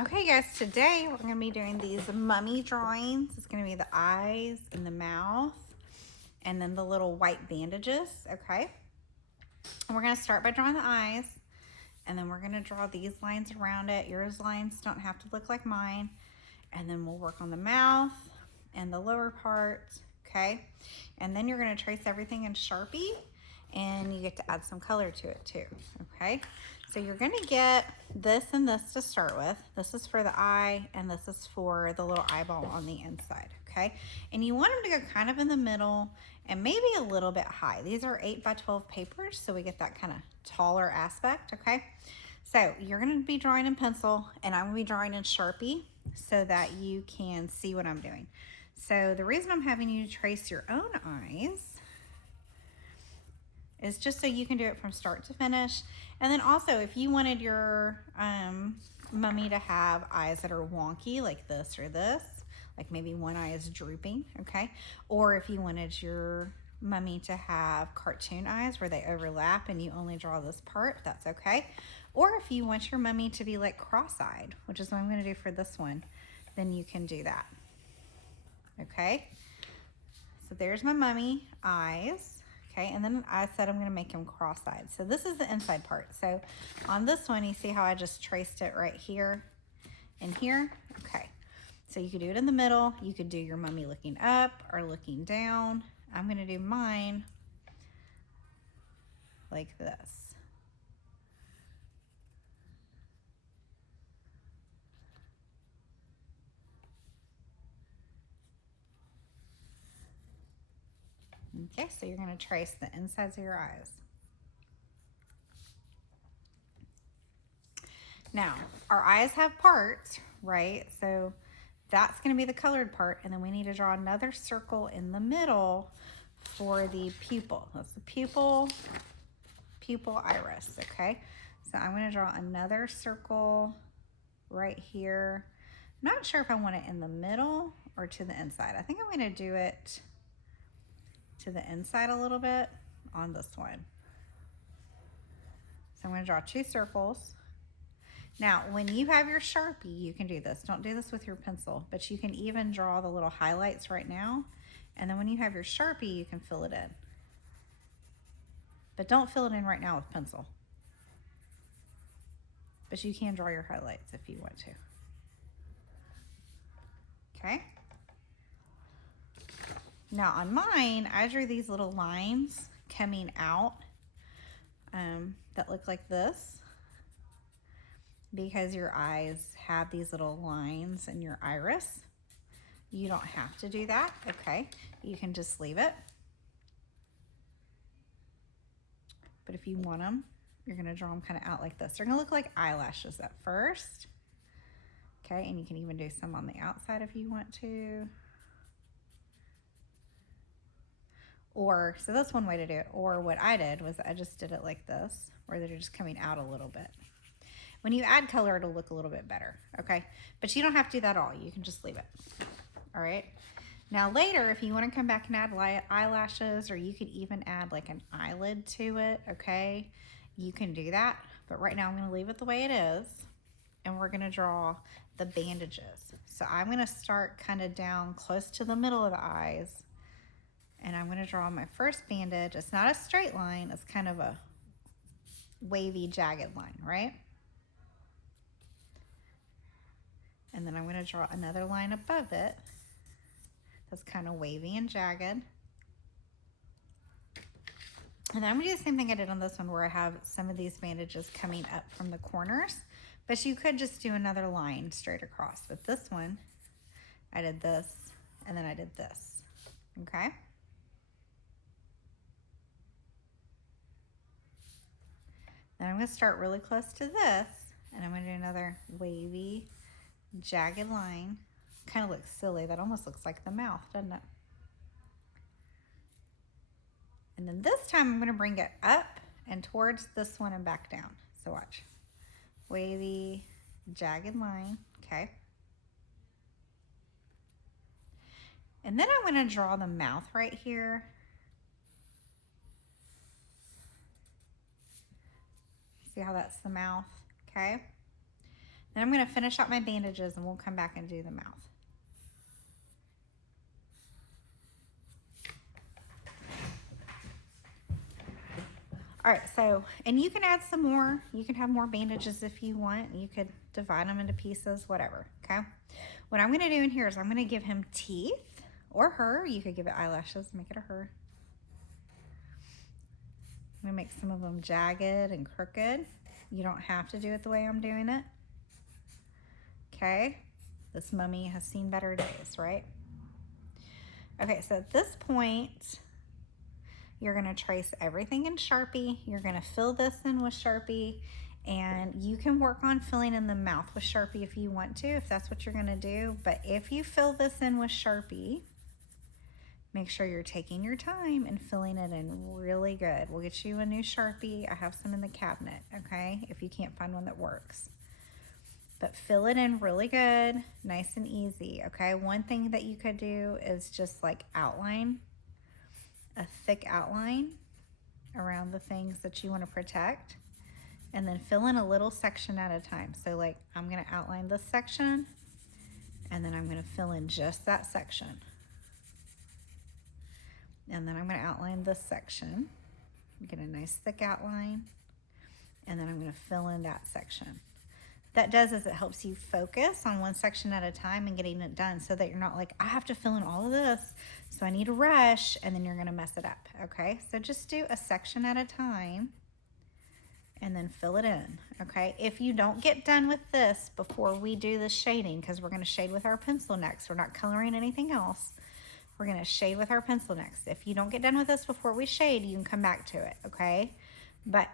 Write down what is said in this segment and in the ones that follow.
Okay guys, today we're going to be doing these mummy drawings. It's going to be the eyes and the mouth and then the little white bandages, okay? And we're going to start by drawing the eyes and then we're going to draw these lines around it. Yours lines don't have to look like mine. And then we'll work on the mouth and the lower part, okay? And then you're going to trace everything in Sharpie and you get to add some color to it too, okay? So you're gonna get this and this to start with. This is for the eye and this is for the little eyeball on the inside, okay? And you want them to go kind of in the middle and maybe a little bit high. These are 8x12 papers, so we get that kind of taller aspect, okay? So you're gonna be drawing in pencil and I'm gonna be drawing in Sharpie so that you can see what I'm doing. So the reason I'm having you trace your own eyes is just so you can do it from start to finish. And then also if you wanted your mummy to have eyes that are wonky like this or this, like maybe one eye is drooping, okay? Or if you wanted your mummy to have cartoon eyes where they overlap and you only draw this part, that's okay. Or if you want your mummy to be like cross-eyed, which is what I'm gonna do for this one, then you can do that, okay? So there's my mummy eyes. Okay, and then I said I'm gonna make them cross-eyed. So this is the inside part. So on this one, you see how I just traced it right here and here? Okay, so you could do it in the middle. You could do your mummy looking up or looking down. I'm gonna do mine like this. Okay, so you're gonna trace the insides of your eyes. Now, our eyes have parts, right? So that's gonna be the colored part, and then we need to draw another circle in the middle for the pupil. That's the pupil iris, okay? So I'm gonna draw another circle right here. I'm not sure if I want it in the middle or to the inside. I think I'm gonna do it to the inside a little bit on this one. So I'm gonna draw 2 circles. Now, when you have your Sharpie, you can do this. Don't do this with your pencil, but you can even draw the little highlights right now. And then when you have your Sharpie, you can fill it in. But don't fill it in right now with pencil. But you can draw your highlights if you want to. Okay? Now on mine, I drew these little lines coming out that look like this because your eyes have these little lines in your iris. You don't have to do that, okay? You can just leave it. But if you want them, you're gonna draw them kind of out like this. They're gonna look like eyelashes at first, okay? And you can even do some on the outside if you want to. Or, so that's one way to do it. Or what I did was I just did it like this, where they're just coming out a little bit. When you add color, it'll look a little bit better, okay? But you don't have to do that all. You can just leave it, all right? Now later, if you want to come back and add eyelashes, or you could even add like an eyelid to it, okay? You can do that. But right now I'm going to leave it the way it is, and we're going to draw the bandages. So I'm going to start kind of down close to the middle of the eyes, and I'm going to draw my first bandage. It's not a straight line. It's kind of a wavy, jagged line, right? And then I'm going to draw another line above it that's kind of wavy and jagged. And then I'm going to do the same thing I did on this one, where I have some of these bandages coming up from the corners. But you could just do another line straight across. But this one, I did this, and then I did this, okay? Then I'm going to start really close to this, and I'm going to do another wavy, jagged line. Kind of looks silly. That almost looks like the mouth, doesn't it? And then this time I'm going to bring it up and towards this one and back down. So watch. Wavy, jagged line, okay? And then I'm going to draw the mouth right here. See how that's the mouth, okay? Then I'm going to finish up my bandages and we'll come back and do the mouth. All right, so, and you can add some more. You can have more bandages if you want. You could divide them into pieces, whatever, okay? What I'm gonna do in here is I'm gonna give him teeth, or her. You could give it eyelashes, make it a her. I'm gonna make some of them jagged and crooked. You don't have to do it the way I'm doing it. Okay, this mummy has seen better days, right? Okay, so at this point, you're gonna trace everything in Sharpie. You're gonna fill this in with Sharpie, and you can work on filling in the mouth with Sharpie if you want to, if that's what you're gonna do. But if you fill this in with Sharpie, make sure you're taking your time and filling it in really good. We'll get you a new Sharpie. I have some in the cabinet, okay? If you can't find one that works. But fill it in really good, nice and easy, okay? One thing that you could do is just like outline, a thick outline around the things that you want to protect, and then fill in a little section at a time. So like I'm going to outline this section, and then I'm going to fill in just that section. And then I'm going to outline this section, get a nice thick outline, and then I'm going to fill in that section. That does is it helps you focus on one section at a time and getting it done, so that you're not like, I have to fill in all of this, so I need to rush, and then you're gonna mess it up, okay? So just do a section at a time and then fill it in, okay? If you don't get done with this before we do the shading, because we're gonna shade with our pencil next, we're not coloring anything else, we're gonna shade with our pencil next. If you don't get done with this before we shade, you can come back to it, okay? But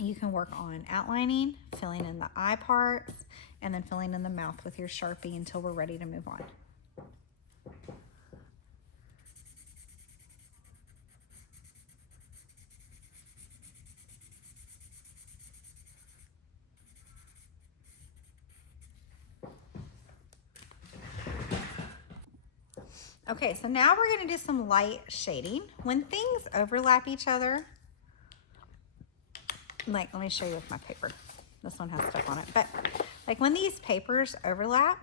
you can work on outlining, filling in the eye parts, and then filling in the mouth with your Sharpie until we're ready to move on. Okay, so now we're gonna do some light shading. When things overlap each other, like, let me show you with my paper. This one has stuff on it. But like when these papers overlap,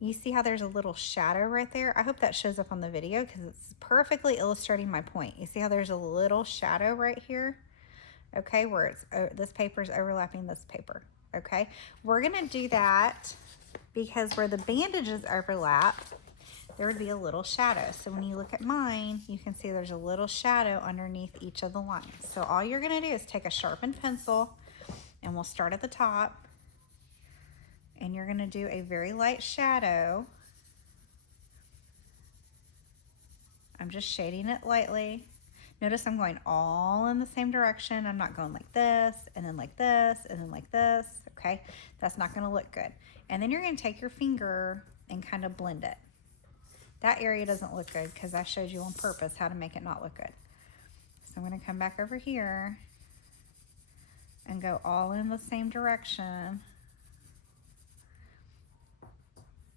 you see how there's a little shadow right there? I hope that shows up on the video because it's perfectly illustrating my point. You see how there's a little shadow right here? Okay, where it's this paper is overlapping this paper. Okay, we're gonna do that because where the bandages overlap, there would be a little shadow. So when you look at mine, you can see there's a little shadow underneath each of the lines. So all you're gonna do is take a sharpened pencil, and we'll start at the top, and you're gonna do a very light shadow. I'm just shading it lightly. Notice I'm going all in the same direction. I'm not going like this, and then like this, and then like this, okay? That's not gonna look good. And then you're gonna take your finger and kind of blend it. That area doesn't look good because I showed you on purpose how to make it not look good. So I'm gonna come back over here and go all in the same direction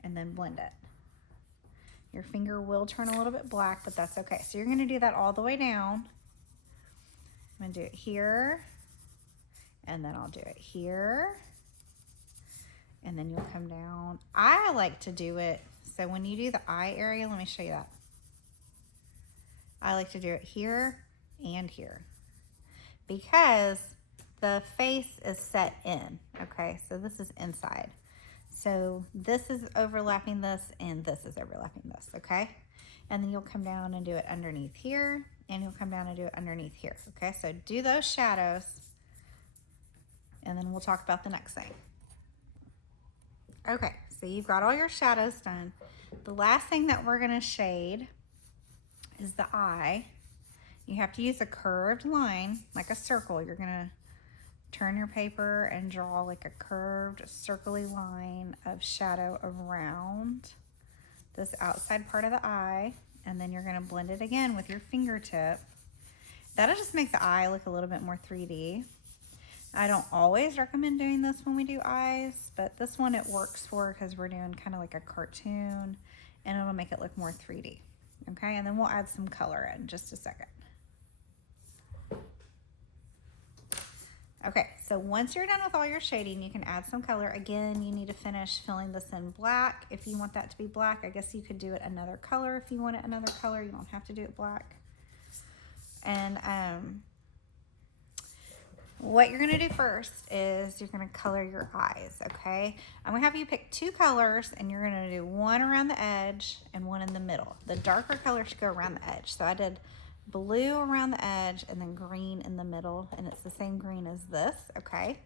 and then blend it. Your finger will turn a little bit black, but that's okay. So you're gonna do that all the way down. I'm gonna do it here, and then I'll do it here, and then you'll come down. I like to do it, so when you do the eye area, let me show you that. I like to do it here and here because the face is set in, okay? So this is inside. So this is overlapping this, and this is overlapping this, okay? And then you'll come down and do it underneath here, and you'll come down and do it underneath here, okay? So do those shadows, and then we'll talk about the next thing. Okay, so you've got all your shadows done. The last thing that we're gonna shade is the eye. You have to use a curved line, like a circle. You're gonna turn your paper and draw like a curved circle-y line of shadow around this outside part of the eye, and then you're gonna blend it again with your fingertip. That'll just make the eye look a little bit more 3D. I don't always recommend doing this when we do eyes, but this one it works for because we're doing kind of like a cartoon, and it'll make it look more 3D. Okay, and then we'll add some color in just a second. Okay, so once you're done with all your shading, you can add some color. Again, you need to finish filling this in black. If you want that to be black, I guess you could do it another color. If you want it another color, you don't have to do it black. And what you're gonna do first is you're gonna color your eyes, okay? I'm gonna have you pick 2 colors, and you're gonna do one around the edge and one in the middle. The darker color should go around the edge. So I did blue around the edge and then green in the middle, and it's the same green as this, okay?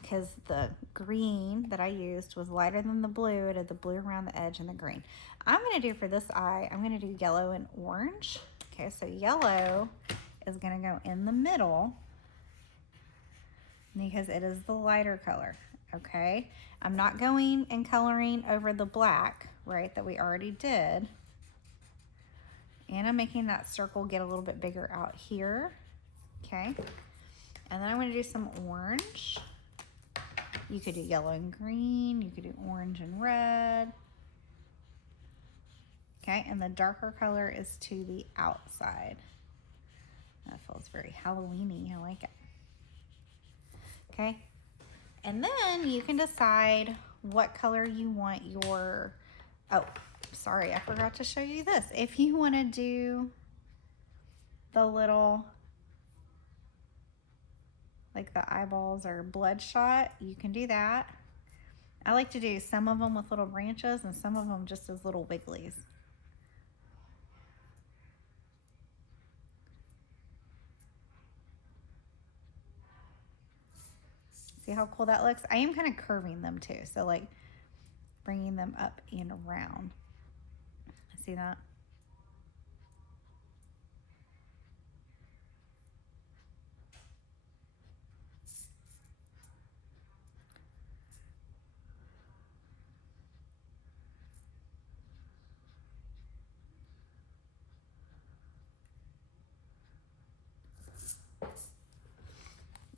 Because the green that I used was lighter than the blue. I did the blue around the edge and the green. I'm gonna do for this eye, I'm gonna do yellow and orange. Okay, so yellow is gonna go in the middle because it is the lighter color, okay? I'm not going and coloring over the black, right, that we already did. And I'm making that circle get a little bit bigger out here, okay? And then I'm gonna do some orange. You could do yellow and green, you could do orange and red. Okay, and the darker color is to the outside. That feels very Halloween-y, I like it. Okay, and then you can decide what color you want your, oh, sorry, I forgot to show you this. If you want to do the little, like the eyeballs are bloodshot, you can do that. I like to do some of them with little branches and some of them just as little wigglies. See how cool that looks? I am kind of curving them too, so like bringing them up and around. See that?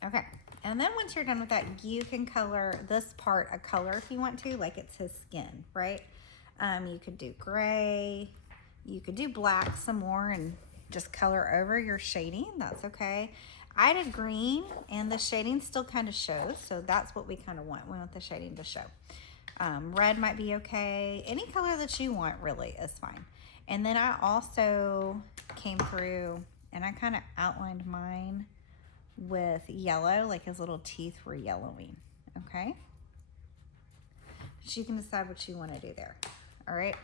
Okay, and then once you're done with that, you can color this part a color if you want to, like it's his skin, right? You could do gray, you could do black some more and just color over your shading, that's okay. I did green and the shading still kind of shows, so that's what we kind of want. We want the shading to show. Red might be okay. Any color that you want really is fine. And then I also came through and I kind of outlined mine with yellow, like his little teeth were yellowing, okay? So you can decide what you want to do there, all right?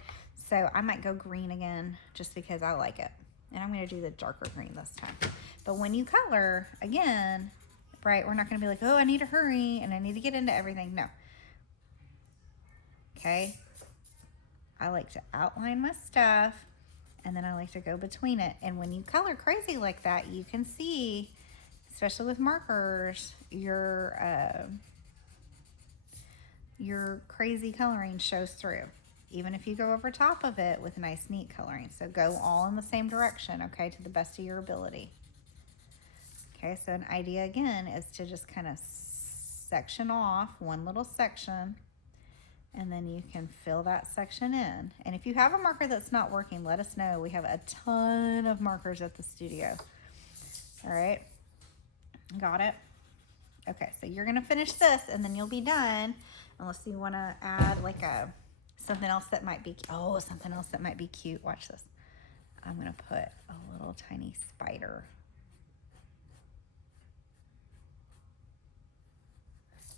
So I might go green again just because I like it. And I'm going to do the darker green this time. But when you color, again, right, we're not going to be like, oh, I need to hurry and I need to get into everything. No. Okay? I like to outline my stuff and then I like to go between it. And when you color crazy like that, you can see, especially with markers, your crazy coloring shows through, even if you go over top of it with nice, neat coloring. So go all in the same direction, okay, to the best of your ability. Okay, so an idea again is to just kind of section off one little section, and then you can fill that section in. And if you have a marker that's not working, let us know. We have a ton of markers at the studio. All right. Got it? Okay, so you're gonna finish this and then you'll be done, unless you wanna add like something else that might be, oh, something else that might be cute. Watch this. I'm gonna put a little tiny spider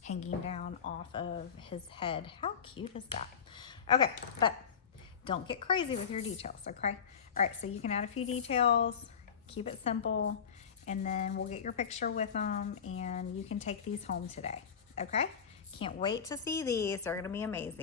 hanging down off of his head. How cute is that? Okay, but don't get crazy with your details, okay? All right, so you can add a few details, keep it simple, and then we'll get your picture with them and you can take these home today, okay? Can't wait to see these. They're gonna be amazing.